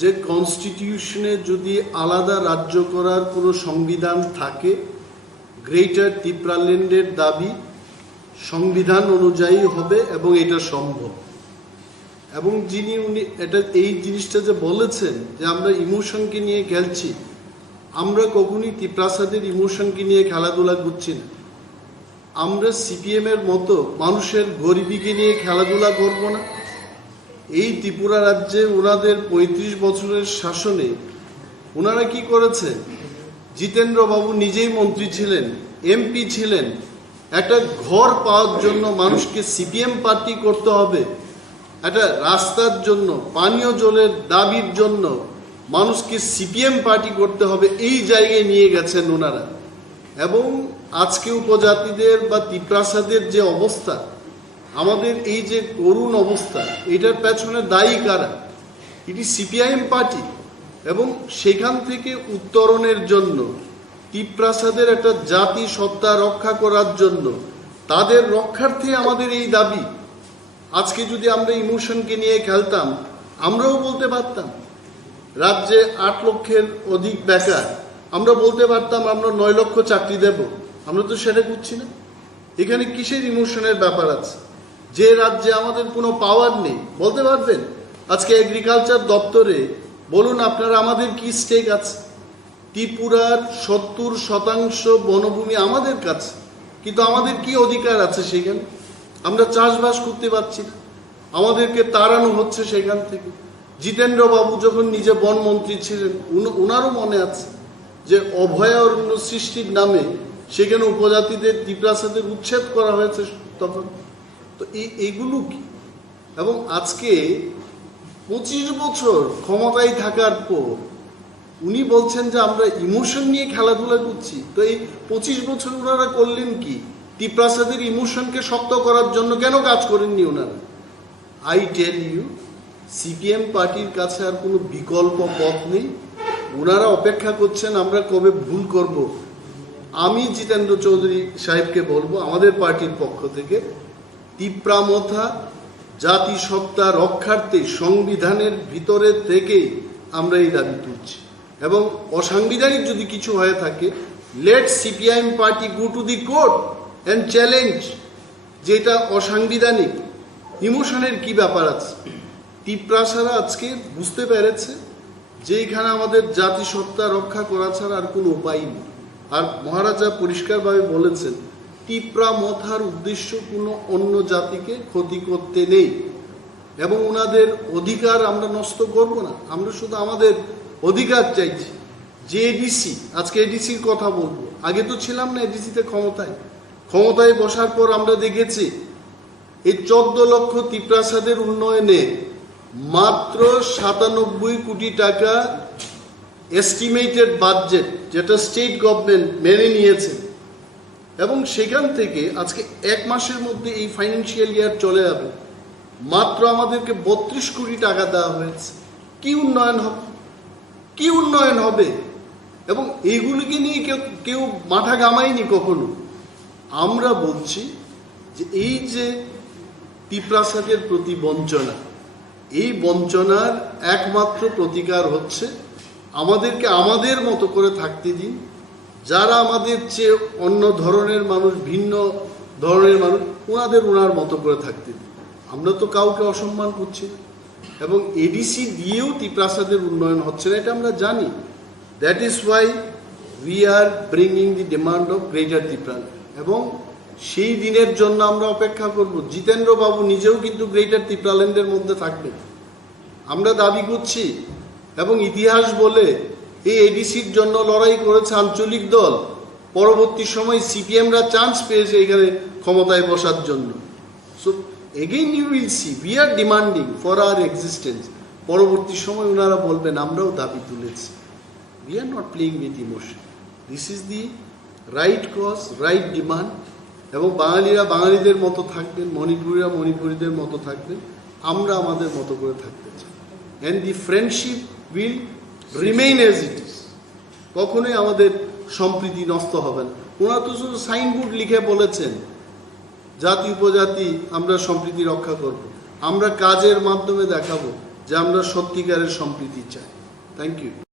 যে কনস্টিটিউশনে যদি আলাদা রাজ্য করার কোনো সংবিধান থাকে, গ্রেটার টিপ্রাল্যান্ডের দাবি সংবিধান অনুযায়ী হবে এবং এটা সম্ভব। এবং উনি এটা এই জিনিসটা যে বলেছেন যে আমরা ইমোশনকে নিয়ে খেলছি, আমরা কখনই ত্রিপ্রাসাদের ইমোশনকে নিয়ে খেলাধুলা করছি না। আমরা সিপিএম এর মতো মানুষের গরিবীকে নিয়ে খেলাধুলা করব না। এই ত্রিপুরা রাজ্যে ওনাদের ৩৫ বছরের শাসনে ওনারা কি করেছেন? জিতেন্দ্র বাবু নিজেই মন্ত্রী ছিলেন, এমপি ছিলেন। একটা ঘর পাওয়ার জন্য মানুষকে সিপিএম পার্টি করতে হবে, একটা রাস্তার জন্য, পানীয় জলের দাবির জন্য মানুষকে সিপিএম পার্টি করতে হবে, এই জায়গায় নিয়ে গেছেন ওনারা। এবং আজকে উপজাতিদের বা ত্রিপ্রাসাদের যে অবস্থা, আমাদের এই যে করুণ অবস্থা, এটার পেছনে দায়ী কারা? এটি সিপিআইএম পার্টি। এবং সেখান থেকে উত্তরণের জন্য, ত্রিপ্রাসাদের একটা জাতি সত্তা রক্ষা করার জন্য, তাদের রক্ষার্থে আমাদের এই দাবি। আজকে যদি আমরা ইমোশনকে নিয়ে খেলতাম, আমরাও বলতে পারতাম রাজ্যে ৮ লক্ষের অধিক বেকার, আমরা বলতে পারতাম আমরা ৯ লক্ষ চাকরি দেব। আমরা তো সেটা করছি না। এখানে কিসের ইমোশনের ব্যাপার আছে? যে রাজ্যে আমাদের কোনো পাওয়ার নেই, বলতে পারবেন আজকে এগ্রিকালচার দপ্তরে বলুন আপনারা আমাদের কি স্টেক আছে? ত্রিপুরার ৭০% বনভূমি আমাদের কাছে, কিন্তু আমাদের কি অধিকার আছে সেখানে? আমরা চাষবাস করতে পারছি না, আমাদেরকে তাড়ানো হচ্ছে সেখান থেকে। জিতেন্দ্র বাবু যখন নিজে বনমন্ত্রী ছিলেন, ওনারও মনে আছে যে অভয়ারণ্য সৃষ্টির নামে সেখানে উপজাতিদের ত্রিপ্রাসাদের উচ্ছেদ করা হয়েছে তখন। তো এইগুলো কি? এবং আজকে 25 বছর ক্ষমতায় থাকার পর উনি বলছেন যে আমরা ইমোশন নিয়ে খেলাধুলা করছি। তো এই 25 বছর ওনারা করলেন কি? ত্রিপ্রাসাদের ইমোশনকে শক্ত করার জন্য কেন কাজ করেননি ওনারা? আই টেল ইউ, সিপিএম পার্টির কাছে আর কোনো বিকল্প পথ নেই। ওনারা অপেক্ষা করছেন আমরা কবে ভুল করব। আমি জিতেন্দ্র চৌধুরী সাহেবকে বলবো আমাদের পার্টির পক্ষ থেকে, তিপ্রা মথা জাতিসত্তা রক্ষার্থে সংবিধানের ভিতরে থেকে আমরা এই দাবি তুলছি। এবং অসাংবিধানিক যদি কিছু হয়ে থাকে, let CPIM party go to the court and challenge যেটা অসাংবিধানিক। ইমোশনের কি ব্যাপার আছে? ত্রিপ্রাসারা আজকে বুঝতে পেরেছে যে এখানে আমাদের জাতিসত্তা রক্ষা করা ছাড়া আর কোনো উপায় নেই। আর মহারাজা পরিষ্কারভাবে বলেছেন তিপ্রা মথার উদ্দেশ্য কোনো অন্য জাতিকে ক্ষতি করতে নেই, এবং ওনাদের অধিকার আমরা নষ্ট করব না। আমরা শুধু আমাদের অধিকার চাইছি। যে এডিসি, আজকে এডিসির কথা বলবো, আগে তো ছিলাম না এডিসিতে ক্ষমতায় বসার পর আমরা দেখেছি এই 14 লক্ষ ত্রিপ্রাসাদের উন্নয়নে মাত্র 97 কোটি টাকা এস্টিমেটেড বাজেট, যেটা স্টেট গভর্নমেন্ট মেনে নিয়েছে। এবং সেখান থেকে আজকে 1 মাসের মধ্যে এই ফাইন্যান্সিয়াল ইয়ার চলে যাবে, মাত্র আমাদেরকে 32 কোটি টাকা দেওয়া হয়েছে। কি উন্নয়ন হবে? কি উন্নয়ন হবে? এবং এইগুলিকে নিয়ে কেউ মাথা ঘামায়নি কখনো। আমরা বলছি যে এই যে ত্রিপ্রাসাদের প্রতি বঞ্চনা, এই বঞ্চনার একমাত্র প্রতিকার হচ্ছে আমাদেরকে আমাদের মতো করে থাকতে দিন। যারা আমাদের চেয়ে অন্য ধরনের মানুষ, ভিন্ন ধরনের মানুষ, ওনার মতো করে থাকতে দিন। আমরা তো কাউকে অসম্মান করছি না। এবং এডিসি দিয়েও ত্রিপ্রাসাদের উন্নয়ন হচ্ছে না, এটা আমরা জানি। That is why we are bringing the demand of greater Tipraland. এবং সেই দিনের জন্য আমরা অপেক্ষা করব। জিতেন্দ্র বাবু নিজেও কিন্তু গ্রেটার ত্রিপ্রাল্যান্ডের মধ্যে থাকবেন, আমরা দাবি করছি। এবং ইতিহাস বলে এই এডিসির জন্য লড়াই করেছে আঞ্চলিক দল, পরবর্তী সময় সিপিএমরা চান্স পেয়েছে এখানে ক্ষমতায় বসার জন্য। So again you will see we are demanding for our existence. পরবর্তী সময় ওনারা বলবেন আমরাও দাবি তুলেছি। We are not playing with emotion, this is the right cause, right demand. এবং বাঙালিরা বাঙালিদের মতো থাকবেন, মণিপুরীরা মণিপুরীদের মতো থাকবেন, আমরা আমাদের মতো করে থাকতে চাই। And the friendship will remain as it is. কখনোই আমাদের সম্প্রীতি নষ্ট হবে না। ওনারা তো শুধু সাইনবোর্ড লিখে বলেছেন জাতি উপজাতি আমরা সম্প্রীতি রক্ষা করব, আমরা কাজের মাধ্যমে দেখাবো যে আমরা সত্যিকারের সম্প্রীতি চাই। Thank you.